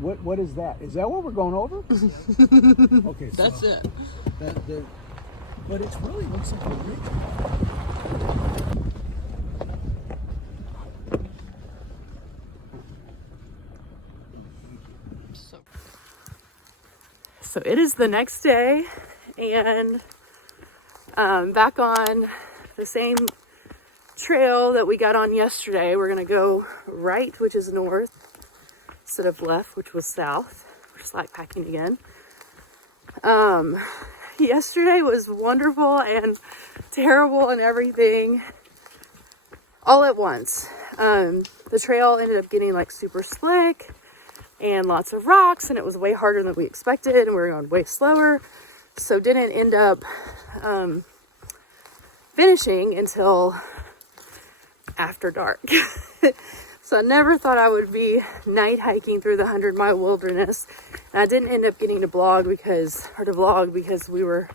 What is that? Is that what we're going over? Okay, so That's it. But it really looks like a ridge. So it is the next day, and back on the same trail that we got on yesterday. We're gonna go right, which is north, instead of left, which was south. We're slack packing again. Yesterday was wonderful and terrible and everything all at once. The trail ended up getting like super slick and lots of rocks, and it was way harder than we expected, and we were going way slower, so didn't end up finishing until after dark. So I never thought I would be night hiking through the 100-mile wilderness, and I didn't end up getting to vlog because we were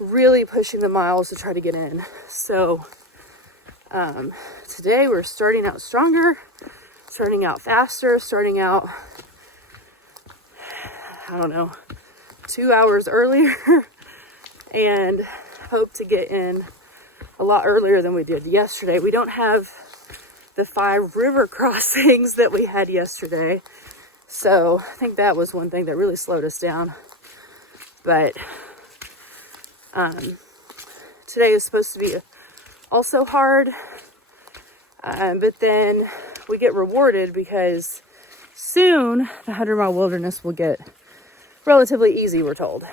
really pushing the miles to try to get in. So today we're starting out stronger, starting out faster, starting out, I don't know, 2 hours earlier, and hope to get in a lot earlier than we did yesterday. We don't have the 5 river crossings that we had yesterday, so I think that was one thing that really slowed us down. But today is supposed to be also hard, but then we get rewarded because soon the 100-mile wilderness will get relatively easy, we're told.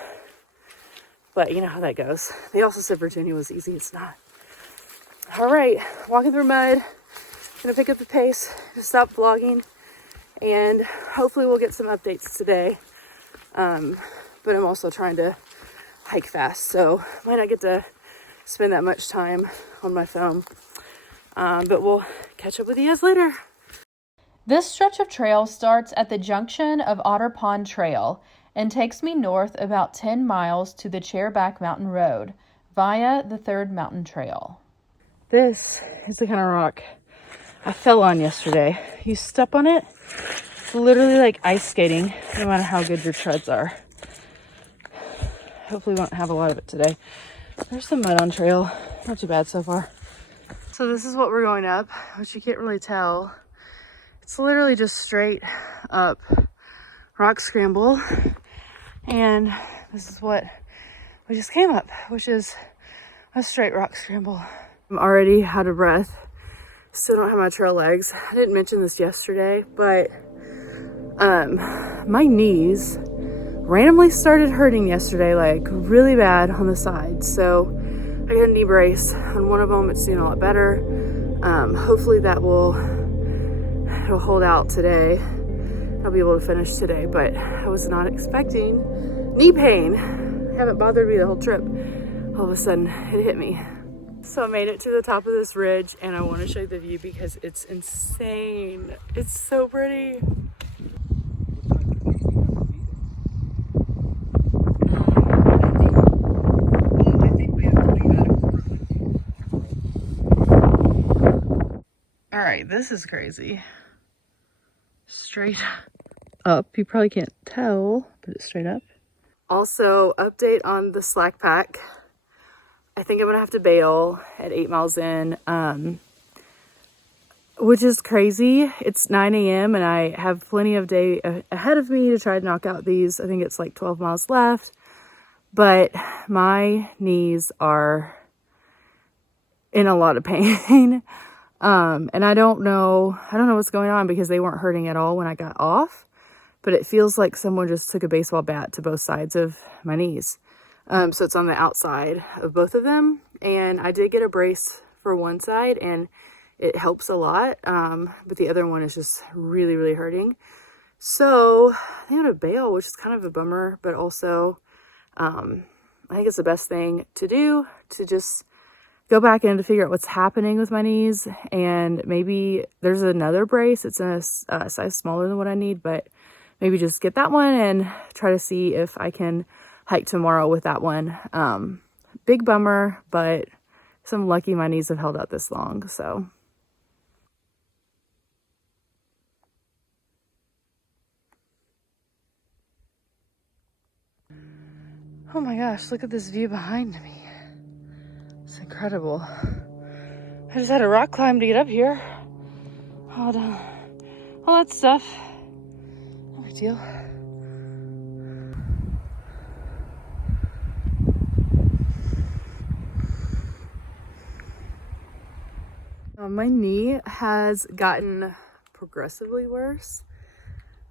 But you know how that goes. They also said Virginia was easy. It's not. All right, walking through mud. Gonna pick up the pace, just stop vlogging, and hopefully we'll get some updates today. But I'm also trying to hike fast, so might not get to spend that much time on my phone. But we'll catch up with you guys later. This stretch of trail starts at the junction of Otter Pond Trail and takes me north about 10 miles to the Chairback Mountain Road via the 3rd Mountain Trail. This is the kind of rock I fell on yesterday. You step on it, it's literally like ice skating, no matter how good your treads are. Hopefully we won't have a lot of it today. There's some mud on trail, not too bad so far. So this is what we're going up, which you can't really tell. It's literally just straight up rock scramble, and this is what we just came up, which is a straight rock scramble. I'm already out of breath. Still don't have my trail legs. I didn't mention this yesterday, but my knees randomly started hurting yesterday, like really bad on the side. So I got a knee brace on one of them. It's doing a lot better. Hopefully that will hold out today. I'll be able to finish today, but I was not expecting knee pain. It haven't bothered me the whole trip. All of a sudden it hit me. So I made it to the top of this ridge, and I want to show you the view because it's insane. It's so pretty. All right, this is crazy. Straight up. You probably can't tell, but it's straight up. Also, update on the slack pack. I think I'm gonna have to bail at 8 miles in, which is crazy. It's 9 a.m. and I have plenty of day ahead of me to try to knock out these. I think it's like 12 miles left, but my knees are in a lot of pain. And I don't know what's going on because they weren't hurting at all when I got off, but it feels like someone just took a baseball bat to both sides of my knees. So it's on the outside of both of them, and I did get a brace for one side and it helps a lot, but the other one is just really, really hurting. So I think I'm gonna bail, which is kind of a bummer, but also I think it's the best thing to do, to just go back in to figure out what's happening with my knees, and maybe there's another brace. It's a size smaller than what I need, but maybe just get that one and try to see if I can hike tomorrow with that one. Big bummer, but I'm lucky my knees have held out this long. So Oh my gosh, look at this view behind me. It's incredible. I just had a rock climb to get up here. All that stuff. No big deal. My knee has gotten progressively worse,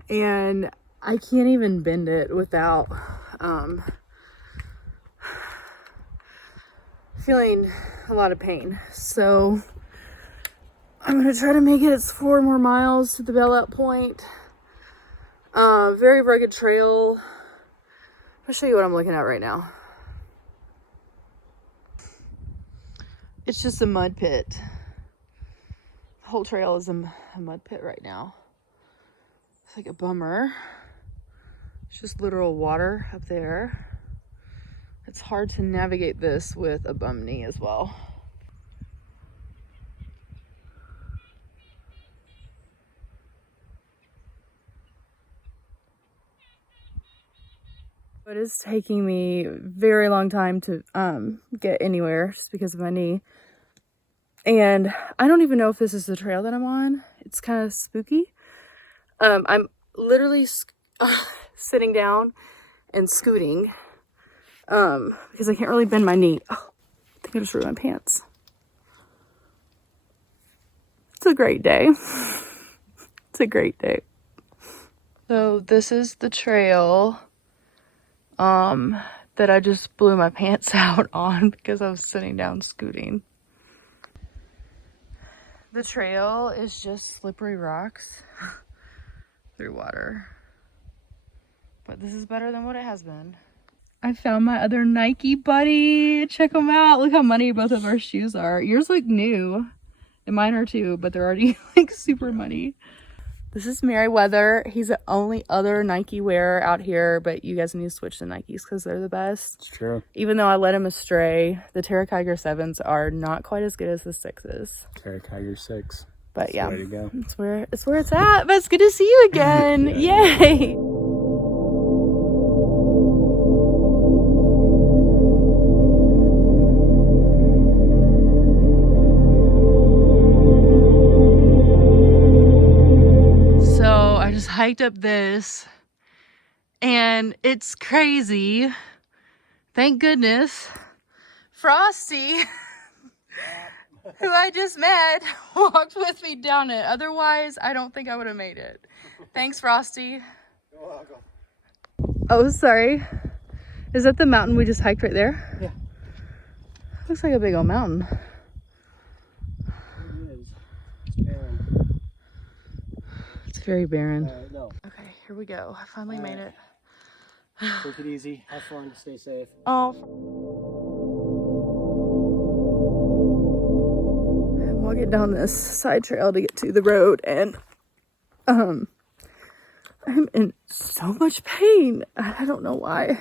and I can't even bend it without feeling a lot of pain. So I'm gonna try to make it. It's 4 more miles to the bailout point. Very rugged trail. I'll show you what I'm looking at right now. It's just a mud pit. The whole trail is a mud pit right now. It's like a bummer. It's just literal water up there. It's hard to navigate this with a bum knee as well. It is taking me a very long time to get anywhere just because of my knee. And I don't even know if this is the trail that I'm on. It's kind of spooky. I'm literally sitting down and scooting because I can't really bend my knee. Oh, I think I just ruined my pants. It's a great day. It's a great day. So this is the trail that I just blew my pants out on because I was sitting down scooting. The trail is just slippery rocks through water. But this is better than what it has been. I found my other Nike buddy. Check them out. Look how muddy both of our shoes are. Yours look new. And mine are too, but they're already like super muddy. This is Merriweather. He's the only other Nike wearer out here, but you guys need to switch to Nikes because they're the best. It's true. Even though I let him astray, the Terra Kiger 7s are not quite as good as the 6s. Terra Kiger 6. But That's yeah, the way to go. it's where it's at. But it's good to see you again. Yay! Hiked up this and it's crazy. Thank goodness Frosty who I just met walked with me down it. Otherwise I don't think I would have made it. Thanks, Frosty. You're welcome. Oh, sorry. Is that the mountain we just hiked right there? Yeah. Looks like a big old mountain. It is. It's barren. It's very barren. No. Okay, here we go. I finally made it. Take it easy. Have fun. Stay safe. Oh. I'm walking down this side trail to get to the road, and I'm in so much pain. I don't know why.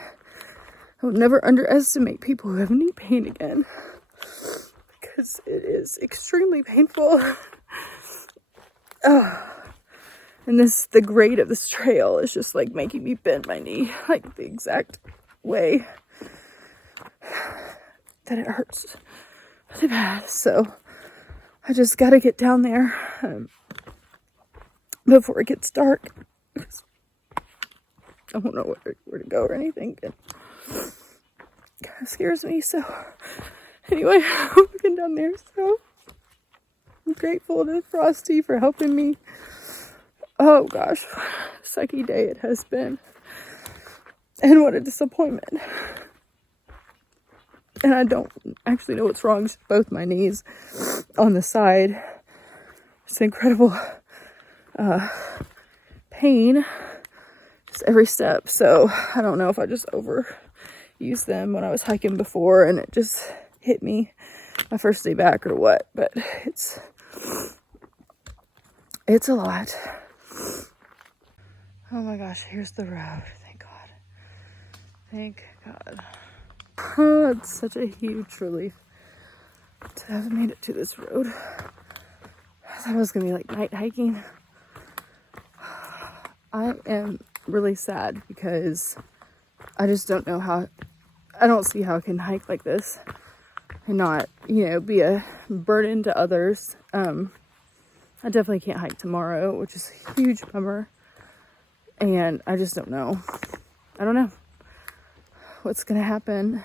I would never underestimate people who have knee pain again, because it is extremely painful. And the grade of this trail is just like making me bend my knee like the exact way that it hurts really bad. So I just gotta get down there before it gets dark. I don't know where to go or anything. It kind of scares me. So anyway, I'm looking down there. So I'm grateful to Frosty for helping me. Oh gosh, sucky day it has been. And what a disappointment. And I don't actually know what's wrong. It's both my knees on the side. It's incredible pain. Just every step. So I don't know if I just overused them when I was hiking before and it just hit me my first day back or what. But it's a lot. Oh my gosh, here's the road. Thank God. Thank God. Oh, it's such a huge relief to have made it to this road. I thought it was gonna be like night hiking. I am really sad because I just don't know how I don't see how I can hike like this and not, you know, be a burden to others. I definitely can't hike tomorrow, which is a huge bummer. And I just don't know. I don't know what's gonna happen,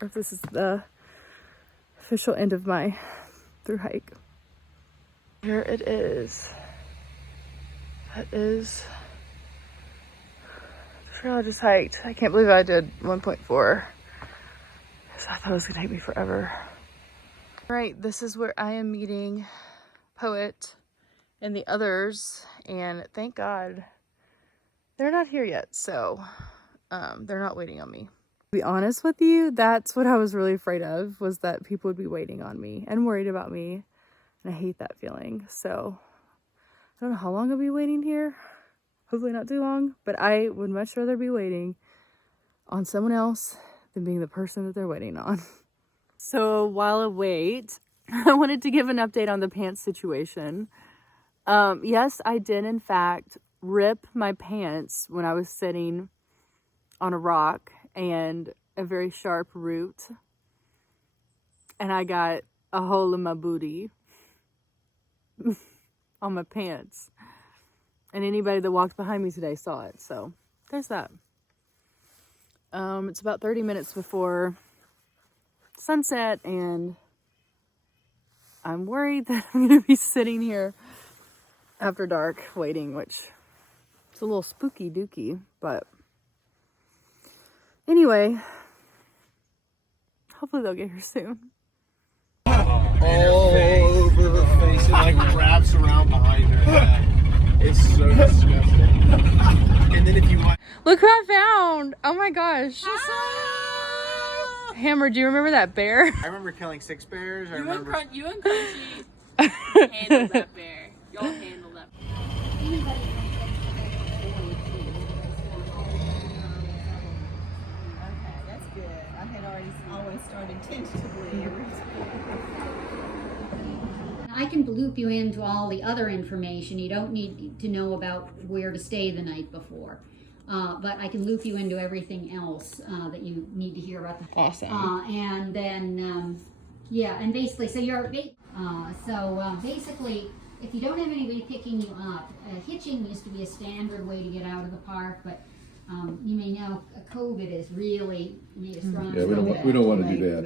or if this is the official end of my thru hike. Here it is. That is the trail I just hiked. I can't believe I did 1.4. Because I thought it was gonna take me forever. All right, this is where I am meeting Poet and the others, and thank God they're not here yet, so they're not waiting on me. To be honest with you, that's what I was really afraid of, was that people would be waiting on me and worried about me, and I hate that feeling. So I don't know how long I'll be waiting here. Hopefully not too long, but I would much rather be waiting on someone else than being the person that they're waiting on. So while I wait, I wanted to give an update on the pants situation. Yes, I did in fact rip my pants when I was sitting on a rock and a very sharp root, and I got a hole in my booty on my pants, and anybody that walked behind me today saw it, so there's that. It's about 30 minutes before sunset, and I'm worried that I'm gonna be sitting here after dark waiting, which is a little spooky dooky, but anyway, hopefully they'll get here soon. All over her face, it like wraps around behind her. Yeah. It's so disgusting. And then if you want, Look who I found! Oh my gosh. Hammer, do you remember that bear? I remember killing 6 bears. You and Crunchy handle that bear. Y'all handle that. Okay, that's good. I had always started tentatively. I can loop you into all the other information. You don't need to know about where to stay the night before. But I can loop you into everything else that you need to hear about. Awesome. And then, yeah, and basically, so basically, if you don't have anybody picking you up, hitching used to be a standard way to get out of the park, but you may know COVID has really made a strong. Yeah, we don't want to do that.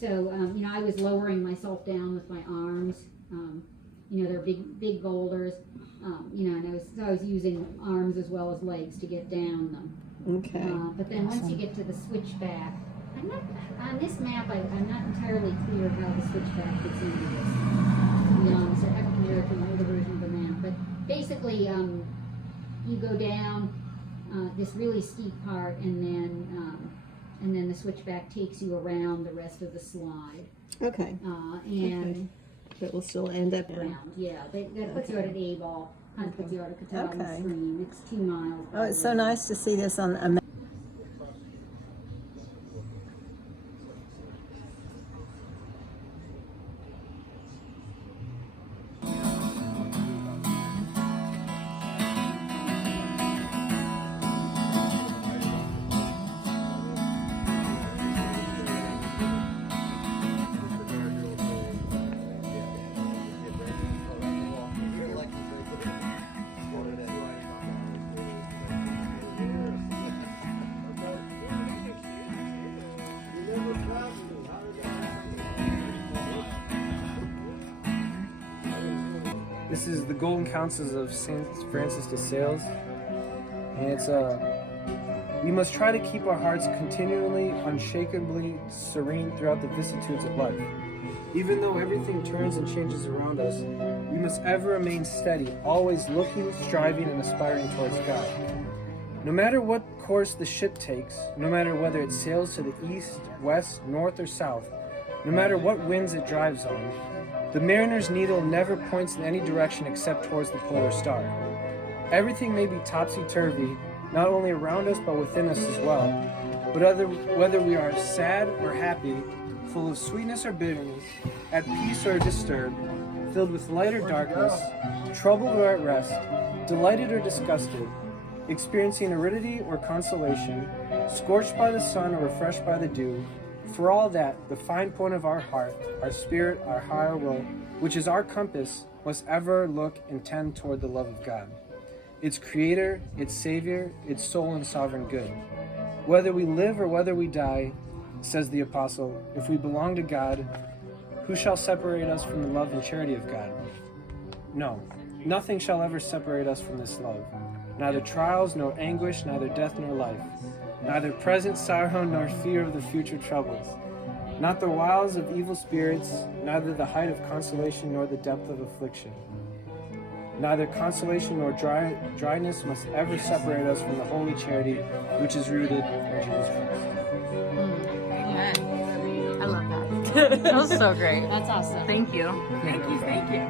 So, you know, I was lowering myself down with my arms. You know, they're big boulders. You know, and I was using arms as well as legs to get down them. Okay. But then once you get to the switchback, I'm not on this map. I'm not entirely clear how the switchback fits into this. To be honest, I haven't compared it to an older version of the map. But basically, you go down this really steep part, and then the switchback takes you around the rest of the slide. Okay. And But we'll still end up around, yeah. That puts you at an A-ball, kind of puts you at a Catalan Okay. stream. It's 2 miles. Oh, it's so nice to see this on a map. This is the Golden Counsels of St. Francis de Sales, and it's we must try to keep our hearts continually, unshakably serene throughout the vicissitudes of life. Even though everything turns and changes around us, we must ever remain steady, always looking, striving, and aspiring towards God. No matter what course the ship takes, no matter whether it sails to the east, west, north, or south, no matter what winds it drives on, the mariner's needle never points in any direction except towards the polar star. Everything may be topsy-turvy, not only around us but within us as well. But whether we are sad or happy, full of sweetness or bitterness, at peace or disturbed, filled with light or darkness, troubled or at rest, delighted or disgusted, experiencing aridity or consolation, scorched by the sun or refreshed by the dew, for all that, the fine point of our heart, our spirit, our higher will, which is our compass, must ever look and tend toward the love of God, its creator, its savior, its sole and sovereign good. Whether we live or whether we die, says the apostle, if we belong to God, who shall separate us from the love and charity of God? No, nothing shall ever separate us from this love. Neither trials, nor anguish, neither death, nor life. Neither present sorrow, nor fear of the future troubles. Not the wiles of evil spirits, neither the height of consolation, nor the depth of affliction. Neither consolation nor dryness must ever separate us from the holy charity which is rooted in Jesus Christ. I love that. That was so great. That's awesome. Thank you. Thank you, thank you.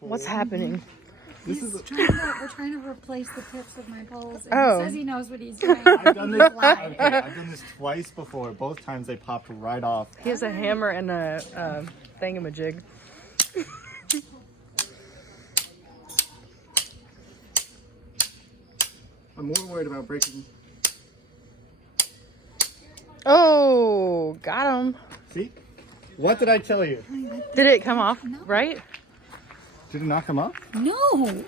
What's happening? We're trying to replace the tips of my poles. And Oh. he says he knows what he's doing. I've done this twice before. Both times they popped right off. He has a hammer and a thingamajig. I'm more worried about breaking. Oh, got him. See? What did I tell you? Did it come off right? Did it not come up? No.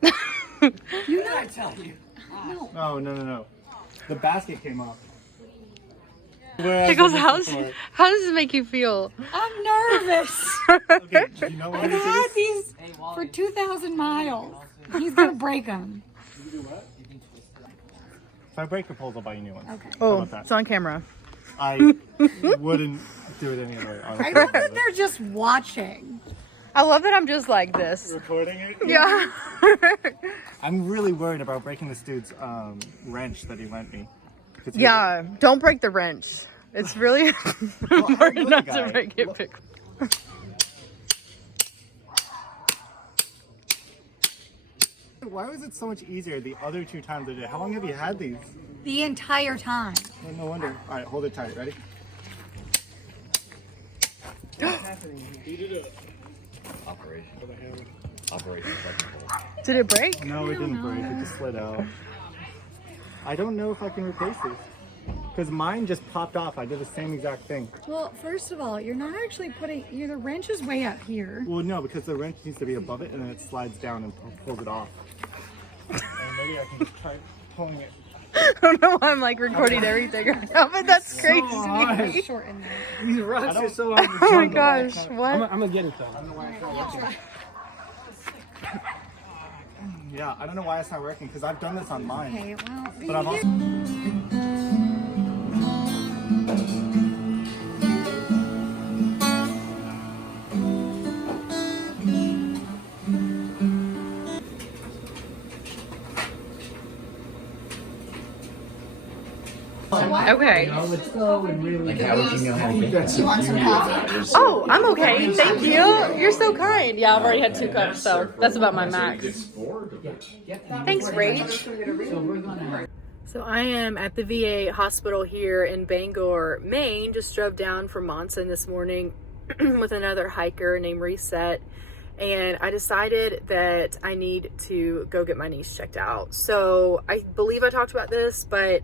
Did I tell you? No. The basket came off. Pickles, how does this make you feel? I'm nervous. Okay, do you know what I've this had is? these for 2,000 miles. He's going to break them. If I break your poles, I'll buy you new ones. Okay. Oh, about that? it's on camera. I wouldn't do it any other way. I honestly. love that they're just watching. I love that I'm just like this. Recording it? Yeah. I'm really worried about breaking this dude's wrench that he lent me. 'Cause he- Yeah, don't break the wrench. It's really important not to break it. Pickles. Why was it so much easier the other two times I did? How long have you had these? The entire time. Oh, no wonder. All right, hold it tight. Ready? Did it break? No, it didn't break. It just slid out. I don't know if I can replace this. Because mine just popped off. I did the same exact thing. Well, first of all, you're not actually putting, the wrench is way up here. Well, no, because the wrench needs to be above it and then it slides down and pulls it off. And maybe I can try pulling it. I don't know why I'm like recording everything right now, but that's crazy. It's short in there. These rocks are so hard to Oh my juggle. gosh, what? I'm gonna get it though. Yeah, I don't know why it's not working because I've done this on mine. Okay, well, But I've also... Okay. Let's go and really. Oh, I'm okay. Thank you. You're so kind. Yeah, I've already had 2 cups, so that's about my max. Thanks, Rach. So I am at the VA hospital here in Bangor, Maine. Just drove down from Monson this morning with another hiker named Reset. And I decided that I need to go get my knees checked out. So I believe I talked about this, but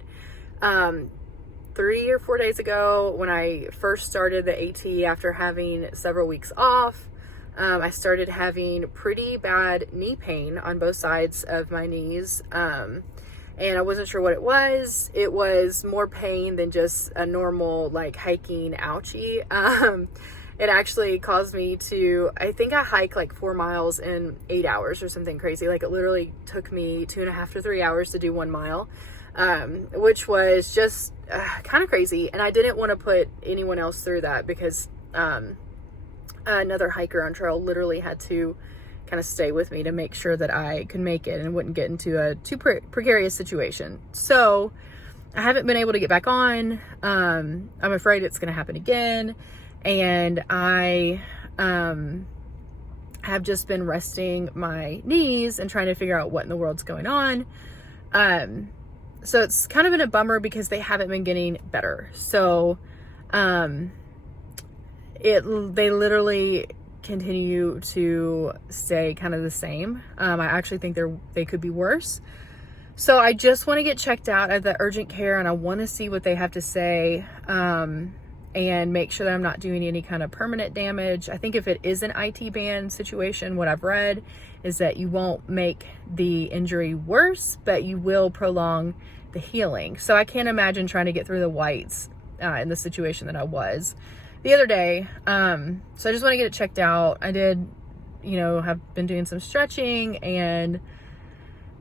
3 or 4 days ago when I first started the AT after having several weeks off, I started having pretty bad knee pain on both sides of my knees. And I wasn't sure what it was. It was more pain than just a normal like hiking ouchie. It actually caused me to, I think I hiked like 4 miles in 8 hours or something crazy. Like it literally took me 2.5 to 3 hours to do 1 mile. Which was just kind of crazy. And I didn't want to put anyone else through that because another hiker on trail literally had to kind of stay with me to make sure that I could make it and wouldn't get into a too precarious situation. So I haven't been able to get back on. I'm afraid it's going to happen again. And I have just been resting my knees and trying to figure out what in the world's going on. So it's kind of been a bummer because they haven't been getting better. So they literally continue to stay kind of the same. I actually think they could be worse. So I just want to get checked out at the urgent care, and I want to see what they have to say, and make sure that I'm not doing any kind of permanent damage. I think if it is an IT band situation, what I've read is that you won't make the injury worse, but you will prolong the healing. So I can't imagine trying to get through the whites in the situation that I was the other day. So I just want to get it checked out. I did, have been doing some stretching and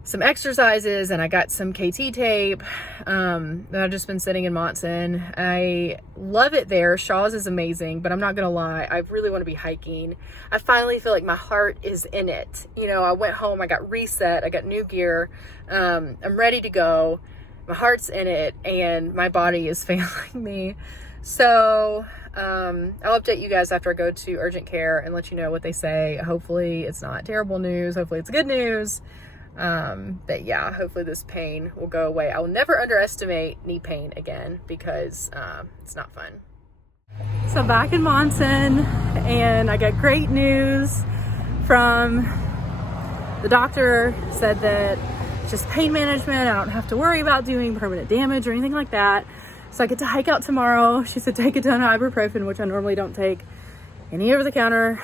some exercises, and I got some KT tape that I've just been sitting in Monson. I love it there. Shaw's is amazing, but I'm not gonna lie, I really want to be hiking. I finally feel like my heart is in it. I went home, I got reset, I got new gear, I'm ready to go. My heart's in it, and my body is failing me. So I'll update you guys after I go to urgent care and let you know what they say. Hopefully it's not terrible news. Hopefully it's good news. But yeah, hopefully this pain will go away. I will never underestimate knee pain again because it's not fun. So back in Monson, and I got great news from the doctor. Said that it's just pain management. I don't have to worry about doing permanent damage or anything like that. So I get to hike out tomorrow. She said take a ton of ibuprofen, which I normally don't take any over-the-counter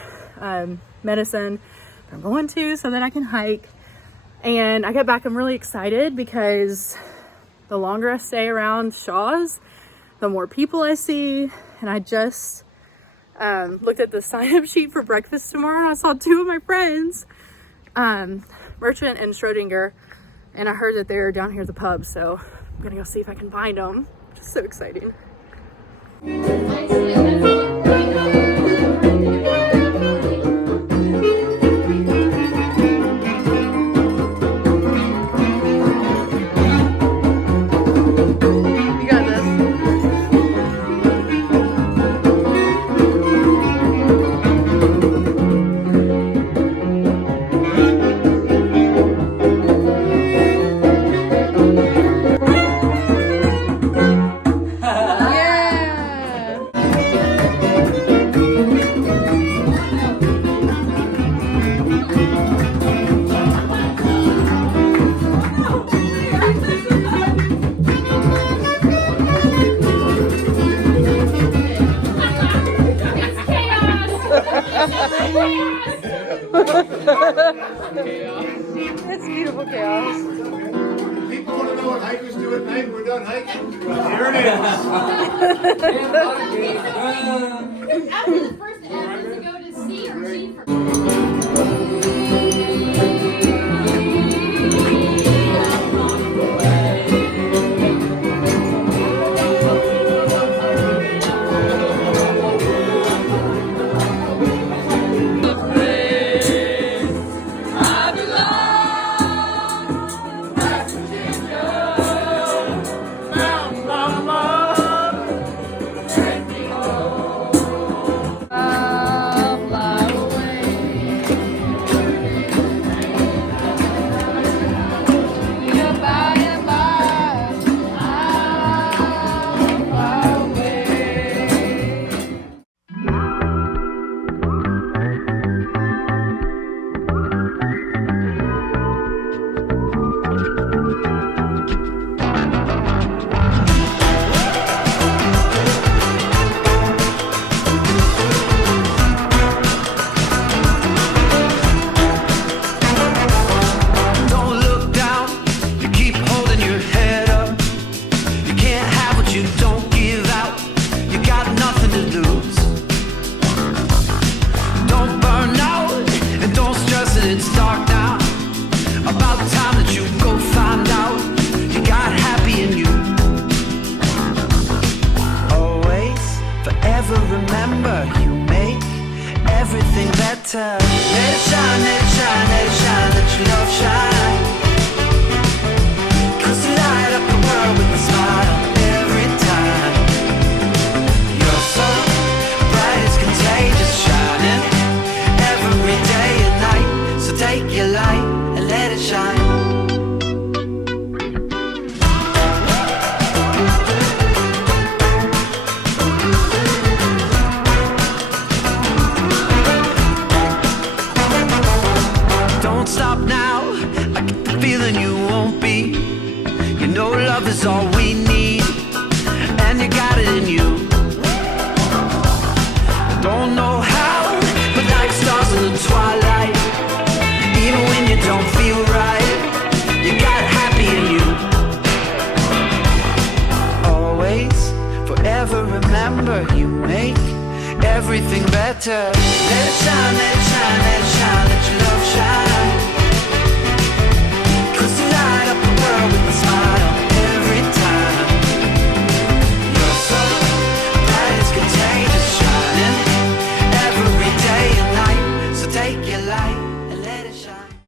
medicine, but I'm going to so that I can hike. And I got back, I'm really excited because the longer I stay around Shaw's, the more people I see. And I just looked at the sign-up sheet for breakfast tomorrow, and I saw two of my friends, Merchant and Schrodinger, and I heard that they're down here at the pub, so I'm gonna go see if I can find them. Just so exciting. It's beautiful chaos. People want to know what hikers do at night when we're done hiking. Here it is. After the first ad, does it go to C or G for don't feel right, you got happy in you. Always, forever remember, you make everything better. Let it shine, let it shine, let it shine, let your love shine.